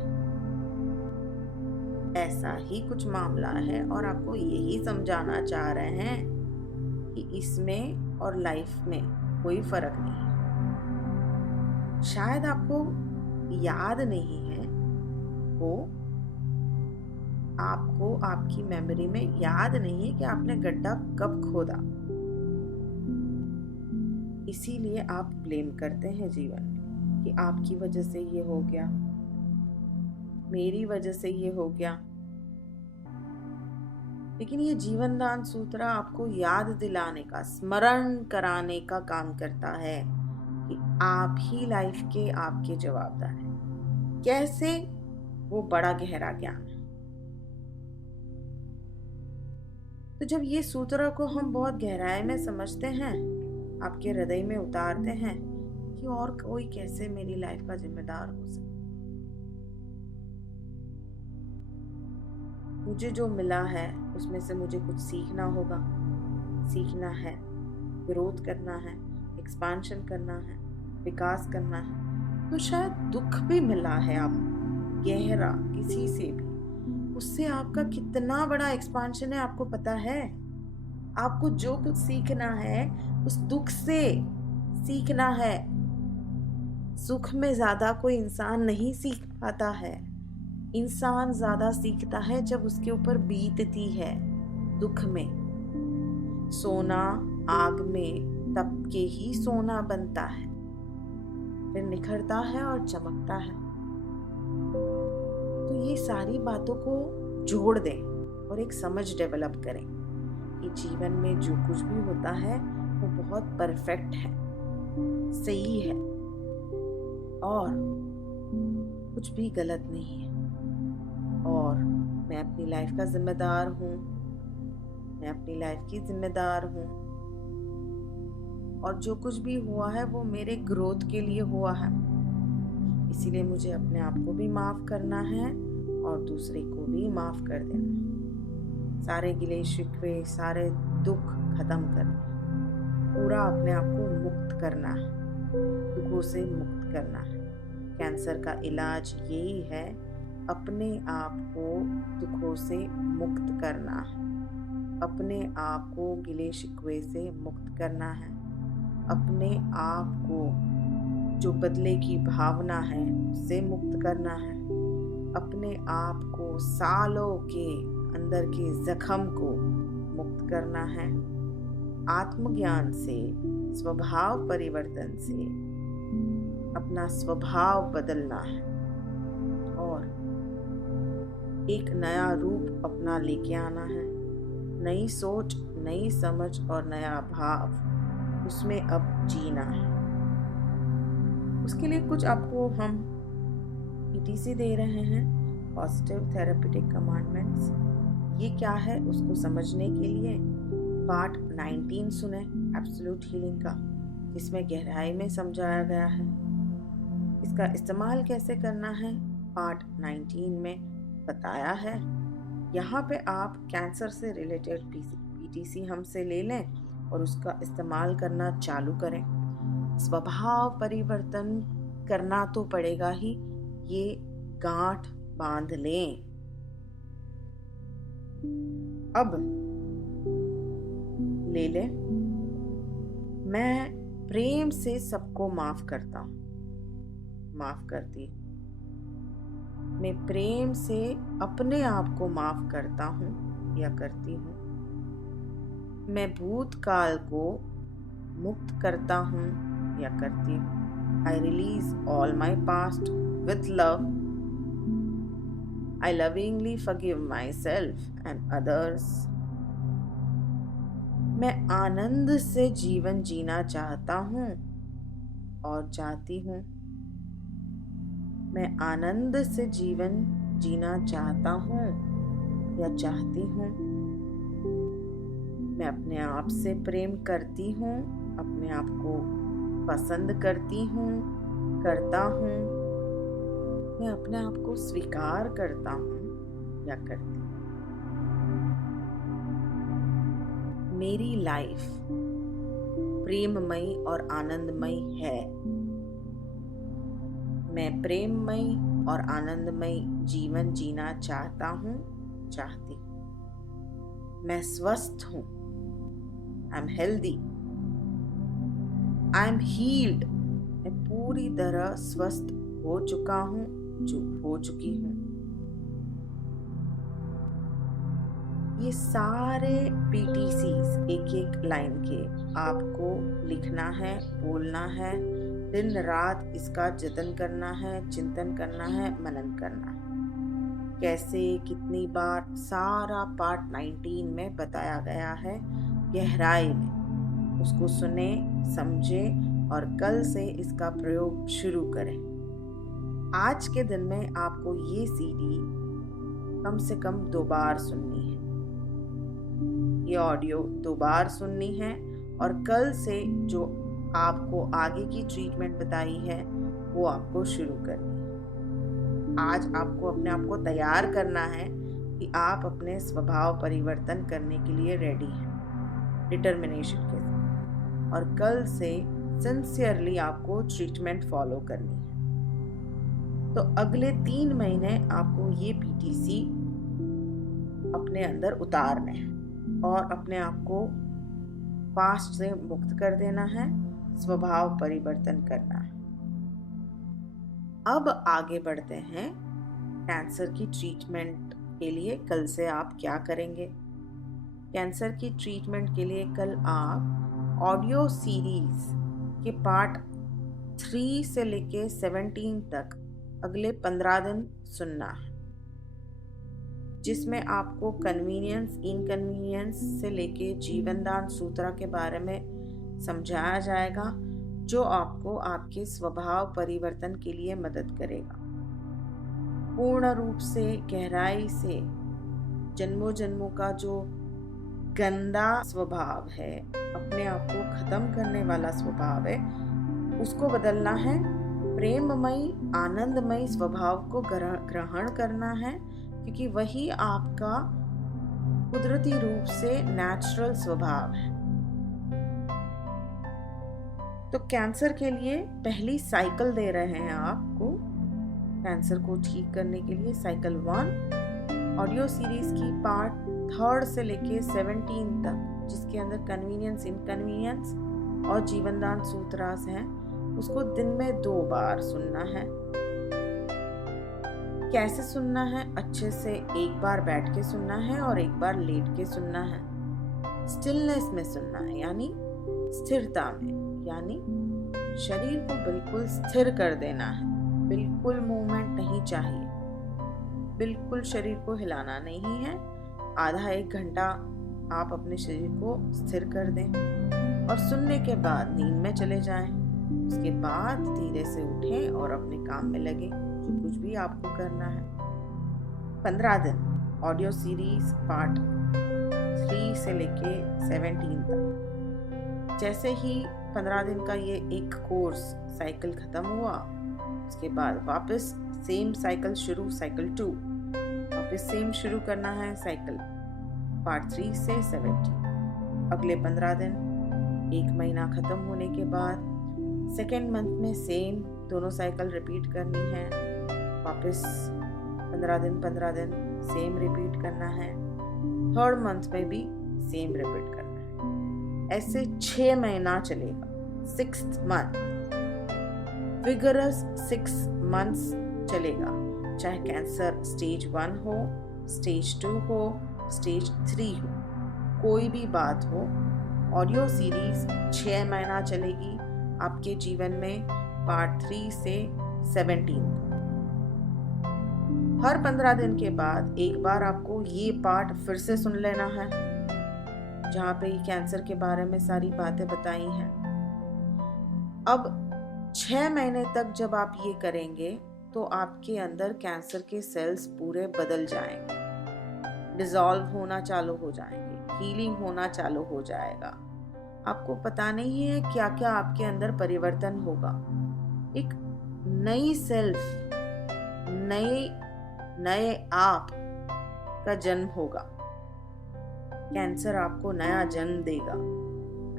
ऐसा ही कुछ मामला है। और आपको यही समझाना चाह रहे हैं कि इसमें और लाइफ में कोई फर्क नहीं है। शायद आपको याद नहीं है, वो आपको आपकी मेमोरी में याद नहीं है कि आपने गड्ढा कब खोदा। इसीलिए आप ब्लेम करते हैं जीवन में कि आपकी वजह से ये हो गया, मेरी वजह से ये हो गया। लेकिन ये जीवन दान सूत्र आपको याद दिलाने का, स्मरण कराने का काम करता है कि आप ही लाइफ के आपके जवाबदार हैं। कैसे? वो बड़ा गहरा ज्ञान है। तो जब ये सूत्र को हम बहुत गहराई में समझते हैं, आपके हृदय में उतारते हैं कि और कोई कैसे मेरी लाइफ का जिम्मेदार हो सकता। मुझे जो मिला है उसमें से मुझे कुछ सीखना होगा, सीखना है, ग्रोथ करना है, एक्सपांशन करना है, विकास करना है। तो शायद दुख भी मिला है आपको गहरा किसी से भी, उससे आपका कितना बड़ा एक्सपांशन है आपको पता है। आपको जो कुछ सीखना है उस दुख से सीखना है। सुख में ज्यादा कोई इंसान नहीं सीख पाता है। इंसान ज्यादा सीखता है जब उसके ऊपर बीतती है दुख में। सोना आग में तप के ही सोना बनता है, फिर निखरता है और चमकता है। तो ये सारी बातों को जोड़ दें और एक समझ डेवलप करें कि जीवन में जो कुछ भी होता है वो बहुत परफेक्ट है, सही है और कुछ भी गलत नहीं है। और मैं अपनी लाइफ का जिम्मेदार हूँ, मैं अपनी लाइफ की जिम्मेदार हूँ। और जो कुछ भी हुआ है वो मेरे ग्रोथ के लिए हुआ है। इसीलिए मुझे अपने आप को भी माफ करना है और दूसरे को भी माफ कर देना है। सारे गिले शिकवे, सारे दुख खत्म करना है। पूरा अपने आप को मुक्त करना है, दुखों से मुक्त करना है। कैंसर का इलाज यही है, अपने आप को दुखों से मुक्त करना है, अपने आप को गिले शिकवे से मुक्त करना है, अपने आप को जो बदले की भावना है उससे मुक्त करना है, अपने आप को सालों के अंदर के जख्म को मुक्त करना है, आत्मज्ञान से, स्वभाव परिवर्तन से अपना स्वभाव बदलना है और एक नया रूप अपना लेके आना है, नई सोच, नई समझ और नया भाव उसमें अब जीना है। उसके लिए कुछ आपको हम पीटीसी दे रहे हैं, पॉजिटिव थेरेपेटिक कमांडमेंट्स। ये क्या है उसको समझने के लिए पार्ट 19 सुने एब्सोल्यूट हीलिंग का, जिसमें गहराई में समझाया गया है। इसका इस्तेमाल कैसे करना है पार्ट 19 में बताया है। यहाँ पे आप कैंसर से रिलेटेड पीटीसी हमसे ले लें और उसका इस्तेमाल करना चालू करें। स्वभाव परिवर्तन करना तो पड़ेगा ही, ये गांठ बांध लें। अब ले ले, मैं प्रेम से सबको माफ करता हूँ, माफ करती हूँ। मैं प्रेम से अपने आप को माफ करता हूँ या करती हूँ। मैं भूतकाल को मुक्त करता हूँ या करती हूँ। I release all my past with love. I lovingly forgive myself and others. मैं आनंद से जीवन जीना चाहता हूँ और चाहती हूँ। मैं आनंद से जीवन जीना चाहता हूँ या चाहती हूँ। मैं अपने आप से प्रेम करती हूँ, अपने आप को पसंद करती हूँ, करता हूँ। मैं अपने आप को स्वीकार करता हूँ या करती हूँ। मेरी लाइफ प्रेममयी और आनंदमयी है। मैं प्रेममयी और आनंदमयी जीवन जीना चाहता हूँ, चाहती हूँ। मैं स्वस्थ हूँ। I am healthy. I am heeled. मैं पूरी तरह स्वस्थ हो चुका हूँ, जो हो चुकी हूँ। ये सारे पीटीसीज एक एक लाइन के आपको लिखना है, बोलना है, दिन रात इसका जतन करना है, चिंतन करना है, मनन करना है। कैसे, कितनी बार, सारा पार्ट 19 में बताया गया है गहराई में। उसको सुने, समझे और कल से इसका प्रयोग शुरू करें। आज के दिन में आपको ये सीडी कम से कम 2 बार सुननी है, ये ऑडियो 2 बार सुननी है और कल से जो आपको आगे की ट्रीटमेंट बताई है वो आपको शुरू करनी है। आज आपको अपने आप को तैयार करना है कि आप अपने स्वभाव परिवर्तन करने के लिए रेडी हैं, डिटर्मिनेशन के साथ, और कल से सिंसियरली आपको ट्रीटमेंट फॉलो करनी है। तो अगले 3 महीने आपको ये पीटीसी अपने अंदर उतारने हैं और अपने आप को पास्ट से मुक्त कर देना है, स्वभाव परिवर्तन करना है। अब आगे बढ़ते हैं कैंसर की ट्रीटमेंट के लिए। कल से आप क्या करेंगे? कैंसर की ट्रीटमेंट के लिए कल आप ऑडियो सीरीज के पार्ट 3 से लेके 17 तक अगले 15 दिन सुनना है, जिसमें आपको कन्वीनियंस, इनकन्वीनियंस से लेके जीवनदान सूत्र के बारे में समझाया जाएगा, जो आपको आपके स्वभाव परिवर्तन के लिए मदद करेगा। पूर्ण रूप से, गहराई से, जन्मों जन्मों का जो गंदा स्वभाव है, अपने आप को खत्म करने वाला स्वभाव है, उसको बदलना है। प्रेममयी, आनंदमयी स्वभाव को ग्रहण करना है, क्योंकि वही आपका कुदरती रूप से नेचुरल स्वभाव है। तो कैंसर के लिए पहली साइकिल दे रहे हैं आपको, कैंसर को ठीक करने के लिए साइकिल 1 ऑडियो सीरीज की पार्ट 3 से लेके 17 तक, जिसके अंदर कन्वीनियंस, इनकन्वीनियंस और जीवनदान सूत्रास हैं, उसको दिन में 2 बार सुनना है। कैसे सुनना है? अच्छे से एक बार बैठ के सुनना है और एक बार लेट के सुनना है। स्टिलनेस में सुनना है, यानी स्थिरता में, यानी शरीर को बिल्कुल स्थिर कर देना है। बिल्कुल मूवमेंट नहीं चाहिए, बिल्कुल शरीर को हिलाना नहीं है। आधा 1 घंटा आप अपने शरीर को स्थिर कर दें और सुनने के बाद नींद में चले जाएं। उसके बाद धीरे से उठें और अपने काम में लगें, जो कुछ भी आपको करना है। 15 दिन ऑडियो सीरीज पार्ट 3 से लेके 17 तक। जैसे ही 15 दिन का ये एक कोर्स साइकिल खत्म हुआ, उसके बाद वापस सेम साइकिल शुरू, साइकिल 2 वापस सेम शुरू करना है, साइकिल पार्ट 3 से 17। अगले 15 दिन, 1 महीना खत्म होने के बाद सेकेंड मंथ में सेम दोनों साइकिल रिपीट करनी है। वापस 15 दिन सेम रिपीट करना है। 3rd मंथ में भी सेम रिपीट करना है। ऐसे 6 महीना चलेगा। 6th मंथ विगरस 6 मंथ्स चलेगा, चाहे कैंसर स्टेज 1 हो, स्टेज 2 हो, स्टेज 3 हो, कोई भी बात हो। ऑडियो सीरीज 6 महीना चलेगी आपके जीवन में, पार्ट 3 से 17। हर 15 दिन के बाद एक बार आपको ये पार्ट फिर से सुन लेना है, जहाँ पे कैंसर के बारे में सारी बातें बताई हैं। अब 6 महीने तक जब आप ये करेंगे तो आपके अंदर कैंसर के सेल्स पूरे बदल जाएंगे, डिसॉल्व होना चालू हो जाएंगे, हीलिंग होना चालू हो जाएगा। आपको पता नहीं है क्या क्या आपके अंदर परिवर्तन होगा। एक नई सेल्फ, नए आप का जन्म होगा। कैंसर आपको नया जन्म देगा।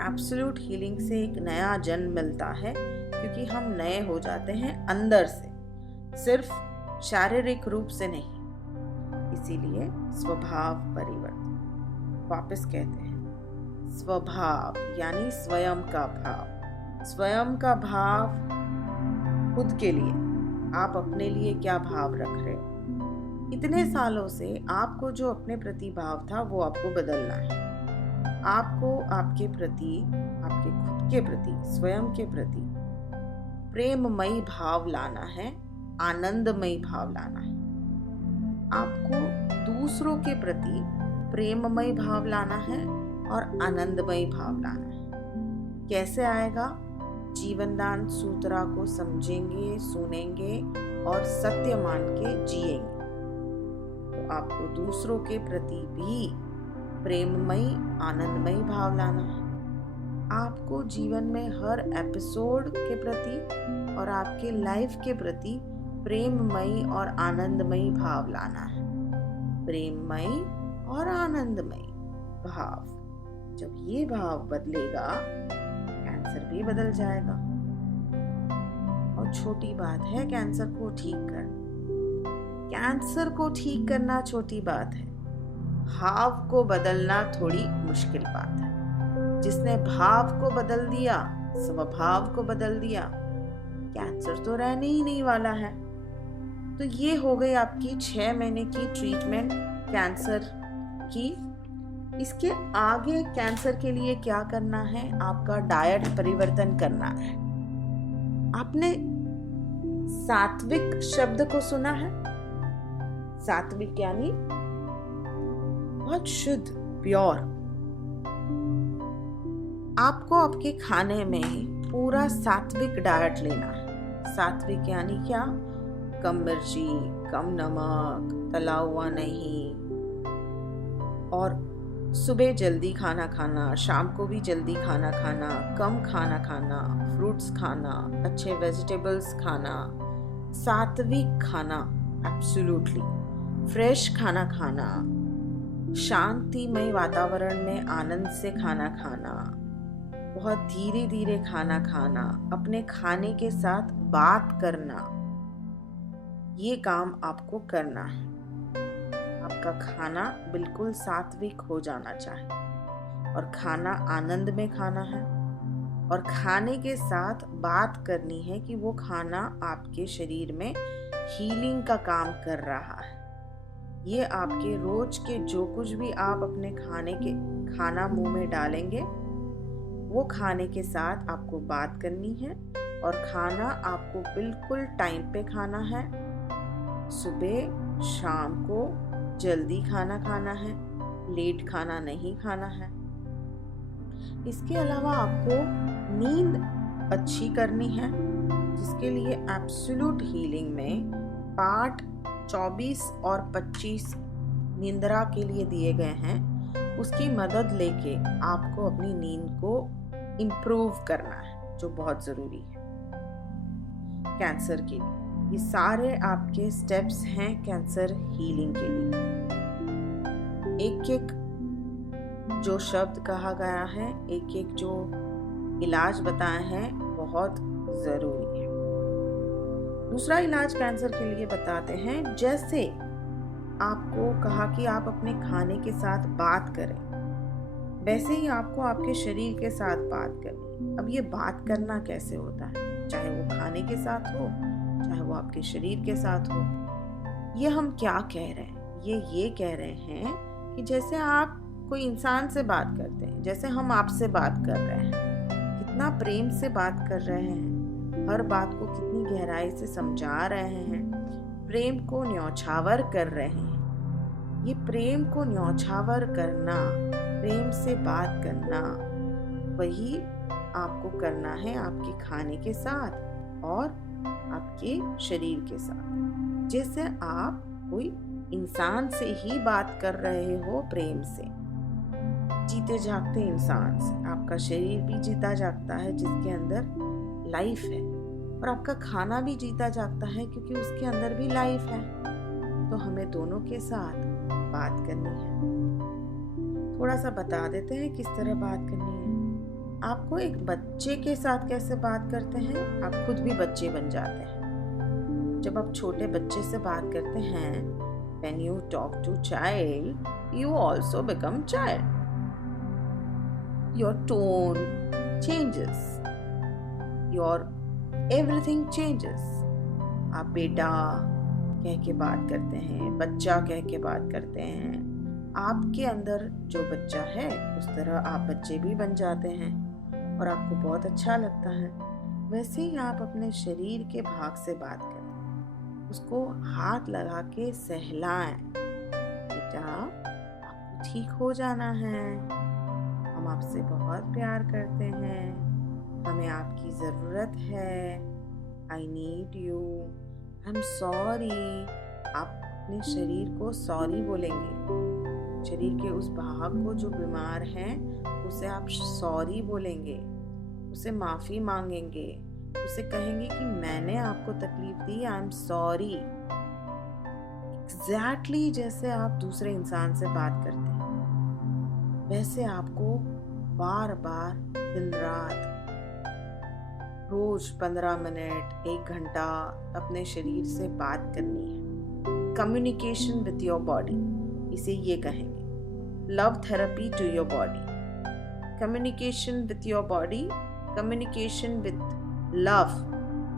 एब्सोल्यूट हीलिंग से एक नया जन्म मिलता है, क्योंकि हम नए हो जाते हैं अंदर से, सिर्फ शारीरिक रूप से नहीं। इसीलिए स्वभाव परिवर्तन, वापस कहते हैं स्वभाव, यानी स्वयं का भाव। स्वयं का भाव खुद के लिए, आप अपने लिए क्या भाव रख रहे हो। इतने सालों से आपको जो अपने प्रति भाव था वो आपको बदलना है। आपको आपके प्रति, आपके खुद के प्रति, स्वयं के प्रति प्रेममयी भाव लाना है, आनंदमयी भाव लाना है। आपको दूसरों के प्रति प्रेममयी भाव लाना है और आनंदमयी भाव लाना है। कैसे आएगा? जीवनदान सूत्रा को समझेंगे, सुनेंगे और सत्य मान के जिएंगे, तो आपको दूसरों के प्रति भी प्रेममयी, आनंदमयी भाव लाना है। आपको जीवन में हर एपिसोड के प्रति और आपके लाइफ के प्रति प्रेममयी और आनंदमयी भाव लाना है। प्रेममयी और आनंदमयी भाव, जब ये भाव बदलेगा, कैंसर भी बदल जाएगा। और छोटी बात है कैंसर को ठीक करना। कैंसर को ठीक करना छोटी बात है, भाव को बदलना थोड़ी मुश्किल बात है। जिसने भाव को बदल दिया, स्वभाव को बदल दिया, कैंसर तो रहने ही नहीं वाला है। तो ये हो गई आपकी 6 महीने की ट्रीटमेंट कैंसर की। इसके आगे कैंसर के लिए क्या करना है? आपका डाइट परिवर्तन करना है। आपने सात्विक शब्द को सुना है? सात्विक यानी बहुत शुद्ध, प्योर। आपको आपके खाने में पूरा सात्विक डाइट लेना है। सात्विक यानी क्या? कम मिर्ची, कम नमक, तला हुआ नहीं, और सुबह जल्दी खाना खाना, शाम को भी जल्दी खाना खाना, कम खाना खाना, फ्रूट्स खाना, अच्छे वेजिटेबल्स खाना, सात्विक खाना, एब्सोल्युटली फ्रेश खाना खाना, शांतिमय वातावरण में आनंद से खाना खाना, बहुत धीरे धीरे खाना खाना, अपने खाने के साथ बात करना, ये काम आपको करना है। आपका खाना बिल्कुल सात्विक हो जाना चाहिए और खाना आनंद में खाना है और खाने के साथ बात करनी है कि वो खाना आपके शरीर में हीलिंग का काम कर रहा है। ये आपके रोज के जो कुछ भी आप अपने खाना मुंह में डालेंगे, वो खाने के साथ आपको बात करनी है और खाना आपको बिल्कुल टाइम पे खाना है। सुबह शाम को जल्दी खाना खाना है, लेट खाना नहीं खाना है। इसके अलावा आपको नींद अच्छी करनी है, जिसके लिए एब्सोल्यूट हीलिंग में पार्ट 24 और 25 निंद्रा के लिए दिए गए हैं। उसकी मदद लेके आपको अपनी नींद को इम्प्रूव करना है, जो बहुत ज़रूरी है कैंसर के लिए। ये सारे आपके स्टेप्स हैं कैंसर हीलिंग के लिए। एक एक जो शब्द कहा गया है, एक एक जो इलाज बताए हैं, बहुत ज़रूरी है। दूसरा इलाज कैंसर के लिए बताते हैं, जैसे आपको कहा कि आप अपने खाने के साथ बात करें, वैसे ही आपको आपके शरीर के साथ बात करनी। अब ये बात करना कैसे होता है, चाहे वो खाने के साथ हो, चाहे वो आपके शरीर के साथ हो। ये हम क्या कह रहे हैं, ये कह रहे हैं कि जैसे आप कोई इंसान से बात करते हैं, जैसे हम आपसे बात कर रहे हैं, कितना प्रेम से बात कर रहे हैं, हर बात को कितनी गहराई से समझा रहे हैं, प्रेम को न्यौछावर कर रहे हैं। ये प्रेम को न्यौछावर करना, प्रेम से बात करना, वही आपको करना है आपके खाने के साथ और आपके शरीर के साथ। जैसे आप कोई इंसान से ही बात कर रहे हो, प्रेम से, जीते जागते इंसान से। आपका शरीर भी जीता जागता है, जिसके अंदर लाइफ है, और आपका खाना भी जीता जागता है, क्योंकि उसके अंदर भी लाइफ है। तो हमें दोनों के साथ बात करनी है। थोड़ा सा बता देते हैं किस तरह बात करनी है। आपको एक बच्चे के साथ कैसे बात करते हैं, आप खुद भी बच्चे बन जाते हैं। जब आप छोटे बच्चे से बात करते हैं, when you talk to child, you also become child. Your tone changes, your everything changes. आप बेटा कह के बात करते हैं, बच्चा कह के बात करते हैं। आपके अंदर जो बच्चा है, उस तरह आप बच्चे भी बन जाते हैं और आपको बहुत अच्छा लगता है। वैसे ही आप अपने शरीर के भाग से बात करें, उसको हाथ लगा के सहलाएं, बेटा आपको ठीक हो जाना है, हम आपसे बहुत प्यार करते हैं, हमें आपकी ज़रूरत है, I need you, I am sorry. आप अपने शरीर को सॉरी बोलेंगे, शरीर के उस भाग को जो बीमार है उसे आप सॉरी बोलेंगे, उसे माफ़ी मांगेंगे, उसे कहेंगे कि मैंने आपको तकलीफ दी, आई एम सॉरी। एग्जैक्टली जैसे आप दूसरे इंसान से बात करते हैं, वैसे आपको बार बार दिन रात रोज 15 मिनट 1 घंटा अपने शरीर से बात करनी है। कम्युनिकेशन विथ योर बॉडी, इसे ये कहेंगे। Love therapy to your body, communication with your body, communication with love,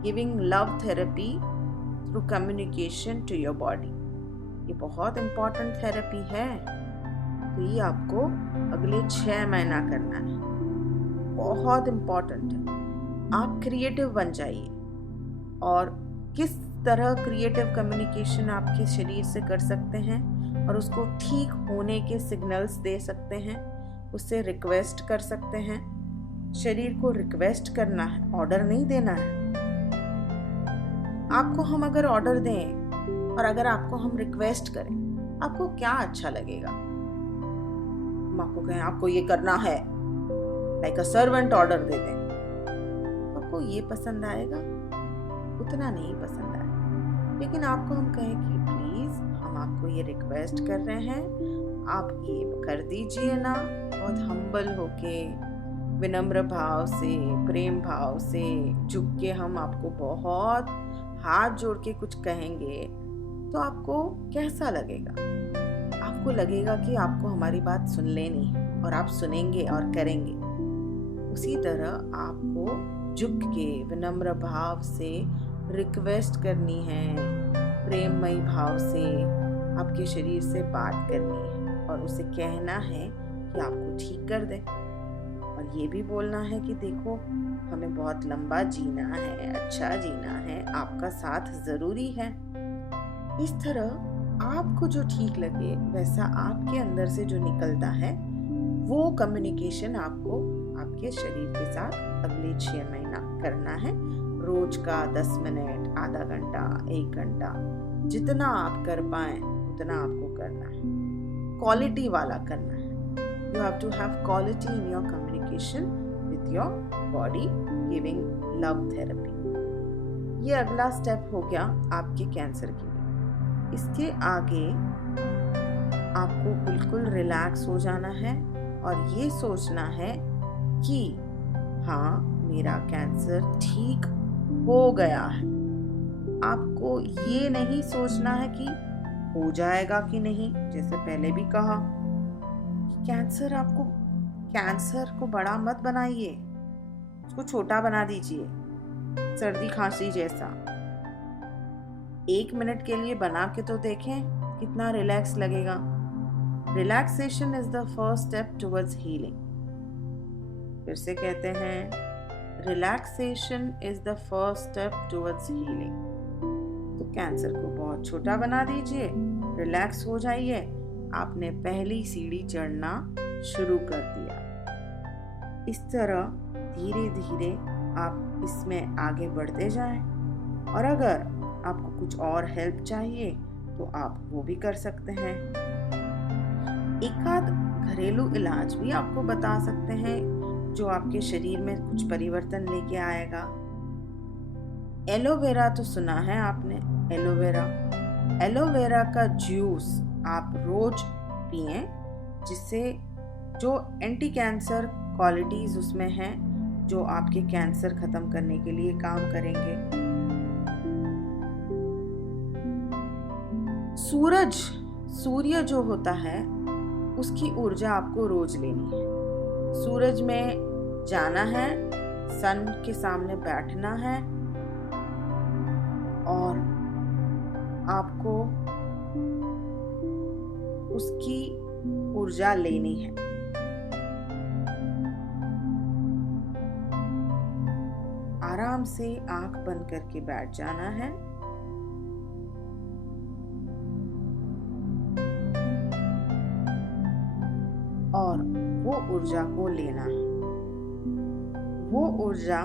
giving love therapy through communication to your body. ये बहुत इम्पॉर्टेंट थेरेपी है। तो ये आपको अगले 6 महीना करना है, बहुत इम्पॉर्टेंट है। आप क्रिएटिव बन जाइए, और किस तरह क्रिएटिव कम्युनिकेशन आपके शरीर से कर सकते हैं और उसको ठीक होने के सिग्नल्स दे सकते हैं, उससे रिक्वेस्ट कर सकते हैं। शरीर को रिक्वेस्ट करना है, ऑर्डर नहीं देना है। आपको हम अगर ऑर्डर दें और अगर आपको हम रिक्वेस्ट करें, आपको क्या अच्छा लगेगा? हम आपको कहें आपको ये करना है, लाइक अ सर्वेंट ऑर्डर दे दें, आपको ये पसंद आएगा? उतना नहीं पसंद आएगा। लेकिन आपको हम कहें कि प्लीज हम आपको ये रिक्वेस्ट कर रहे हैं, आप ये कर दीजिए ना, बहुत हम्बल होके, विनम्र भाव से, प्रेम भाव से झुक के हम आपको बहुत हाथ जोड़ के कुछ कहेंगे तो आपको कैसा लगेगा? आपको लगेगा कि आपको हमारी बात सुन लेनी है और आप सुनेंगे और करेंगे। उसी तरह आपको झुक के विनम्र भाव से रिक्वेस्ट करनी है, प्रेममयी भाव से आपके शरीर से बात करनी है और उसे कहना है कि आपको ठीक कर दे। और ये भी बोलना है कि देखो, हमें बहुत लंबा जीना है, अच्छा जीना है, आपका साथ जरूरी है। इस तरह आपको जो ठीक लगे वैसा आपके अंदर से जो निकलता है वो कम्युनिकेशन आपको आपके शरीर के साथ अगले 6 महीना करना है। रोज का 10 मिनट, आधा घंटा, 1 घंटा, जितना आप कर पाए उतना आपको करना है। क्वालिटी वाला करना है। You have to have quality in your communication with your body, giving love therapy. ये अगला स्टेप हो गया आपके कैंसर के लिए। इसके आगे आपको बिल्कुल रिलैक्स हो जाना है और ये सोचना है कि हाँ, मेरा कैंसर ठीक हो गया है। आपको ये नहीं सोचना है कि हो जाएगा कि नहीं, जैसे पहले भी कहा, कैंसर को बड़ा मत बनाइए, उसको छोटा बना दीजिए, सर्दी खांसी जैसा। 1 मिनट के लिए बना के तो देखें कितना रिलैक्स लगेगा। Relaxation is the first step towards healing. फिर से कहते हैं, relaxation is the first step towards healing. तो कैंसर को बहुत छोटा बना दीजिए, रिलैक्स हो जाइए। आपने पहली सीढ़ी चढ़ना शुरू कर दिया। इस तरह धीरे धीरे आप इसमें आगे बढ़ते जाएं और अगर आपको कुछ और हेल्प चाहिए तो आप वो भी कर सकते हैं। एक आध घरेलू इलाज भी आपको बता सकते हैं जो आपके शरीर में कुछ परिवर्तन लेके आएगा। एलोवेरा तो सुना है आपने, एलोवेरा का जूस आप रोज पिएं, जिससे जो एंटी कैंसर क्वालिटीज उसमें हैं जो आपके कैंसर खत्म करने के लिए काम करेंगे। सूर्य जो होता है उसकी ऊर्जा आपको रोज लेनी है। सूरज में जाना है, सन के सामने बैठना है और आपको उसकी ऊर्जा लेनी है। आराम से आंख बंद करके बैठ जाना है और वो ऊर्जा को लेना है। वो ऊर्जा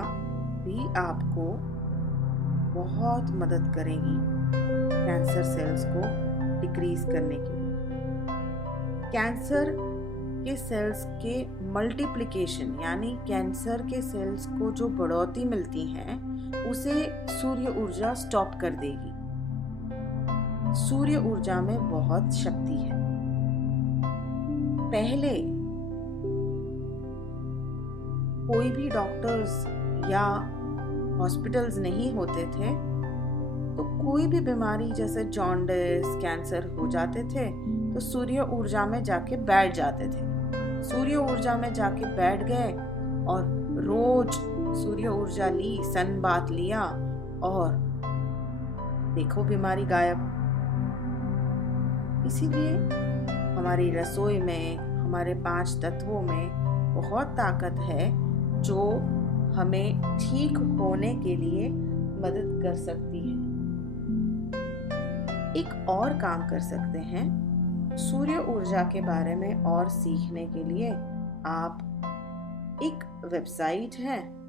भी आपको बहुत मदद करेगी कैंसर सेल्स को डिक्रीज करने के लिए। कैंसर के सेल्स के मल्टीप्लिकेशन यानी कैंसर के सेल्स को जो बढ़ोतरी मिलती है उसे सूर्य ऊर्जा स्टॉप कर देगी। सूर्य ऊर्जा में बहुत शक्ति है। पहले कोई भी डॉक्टर्स या हॉस्पिटल्स नहीं होते थे तो कोई भी बीमारी जैसे जॉन्डिस, कैंसर हो जाते थे तो सूर्य ऊर्जा में जाके बैठ जाते थे। सूर्य ऊर्जा में जाके बैठ गए और रोज सूर्य ऊर्जा ली, सन बाथ लिया और देखो बीमारी गायब। इसीलिए हमारी रसोई में, हमारे 5 तत्वों में बहुत ताकत है जो हमें ठीक होने के लिए मदद कर सकती है। एक और काम कर सकते हैं, सूर्य ऊर्जा के बारे में और सीखने के लिए आप एक वेबसाइट है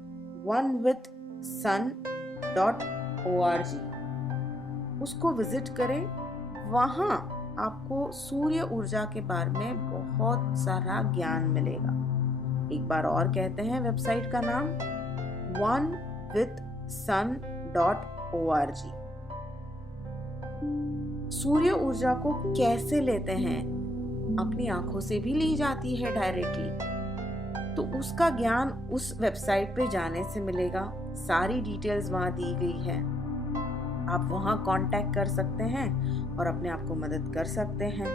onewithsun.org, उसको विजिट करें। वहां आपको सूर्य ऊर्जा के बारे में बहुत सारा ज्ञान मिलेगा। एक बार और कहते हैं वेबसाइट का नाम onewithsun.org। सूर्य ऊर्जा को कैसे लेते हैं? अपनी आंखों से भी ली जाती है डायरेक्टली। तो उसका ज्ञान उस वेबसाइट पे जाने से मिलेगा। सारी डिटेल्स वहाँ दी गई है। आप वहाँ कांटेक्ट कर सकते हैं और अपने आप को मदद कर सकते हैं।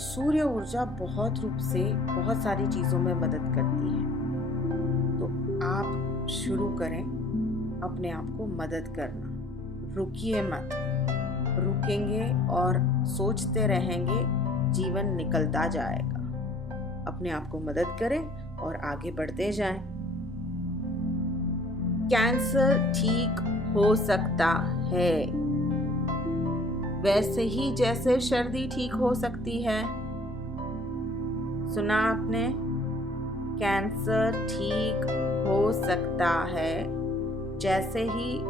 सूर्य ऊर्जा बहुत रूप से बहुत सारी चीज़ों में मदद करती है। तो आप शुरू करें अपने आप को मदद करना। रुकिए मत। रुकेंगे और सोचते रहेंगे, जीवन निकलता जाएगा। अपने आप को मदद करें और आगे बढ़ते जाएं। कैंसर ठीक हो सकता है, वैसे ही जैसे सर्दी ठीक हो सकती है। सुना आपने? कैंसर ठीक हो सकता है, जैसे ही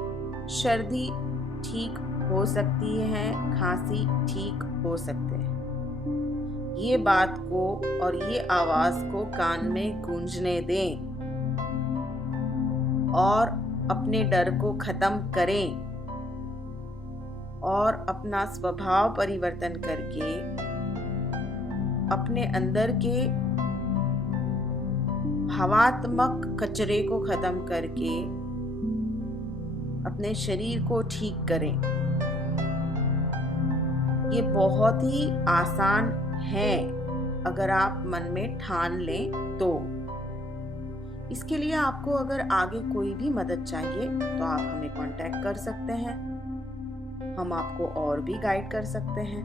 सर्दी ठीक हो सकती है, खांसी ठीक हो सकते हैं। ये बात को और ये आवाज को कान में गूंजने दें और अपने डर को खत्म करें और अपना स्वभाव परिवर्तन करके अपने अंदर के भावात्मक कचरे को खत्म करके अपने शरीर को ठीक करें। ये बहुत ही आसान है अगर आप मन में ठान लें तो। इसके लिए आपको अगर आगे कोई भी मदद चाहिए तो आप हमें कांटेक्ट कर सकते हैं। हम आपको और भी गाइड कर सकते हैं।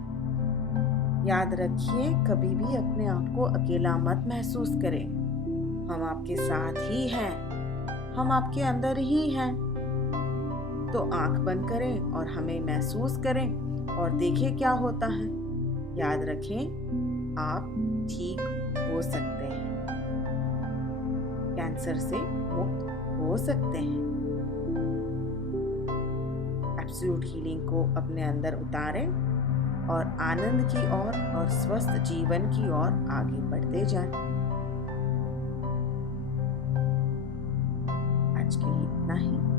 याद रखिए, कभी भी अपने आप को अकेला मत महसूस करें। हम आपके साथ ही हैं, हम आपके अंदर ही हैं। तो आंख बंद करें और हमें महसूस करें और देखें क्या होता है। याद रखें, आप ठीक हो सकते हैं, कैंसर से मुक्त हो सकते हैं। एब्सोल्यूट हीलिंग को अपने अंदर उतारें और आनंद की ओर और स्वस्थ जीवन की ओर आगे बढ़ते जाएं। आज के लिए इतना ही।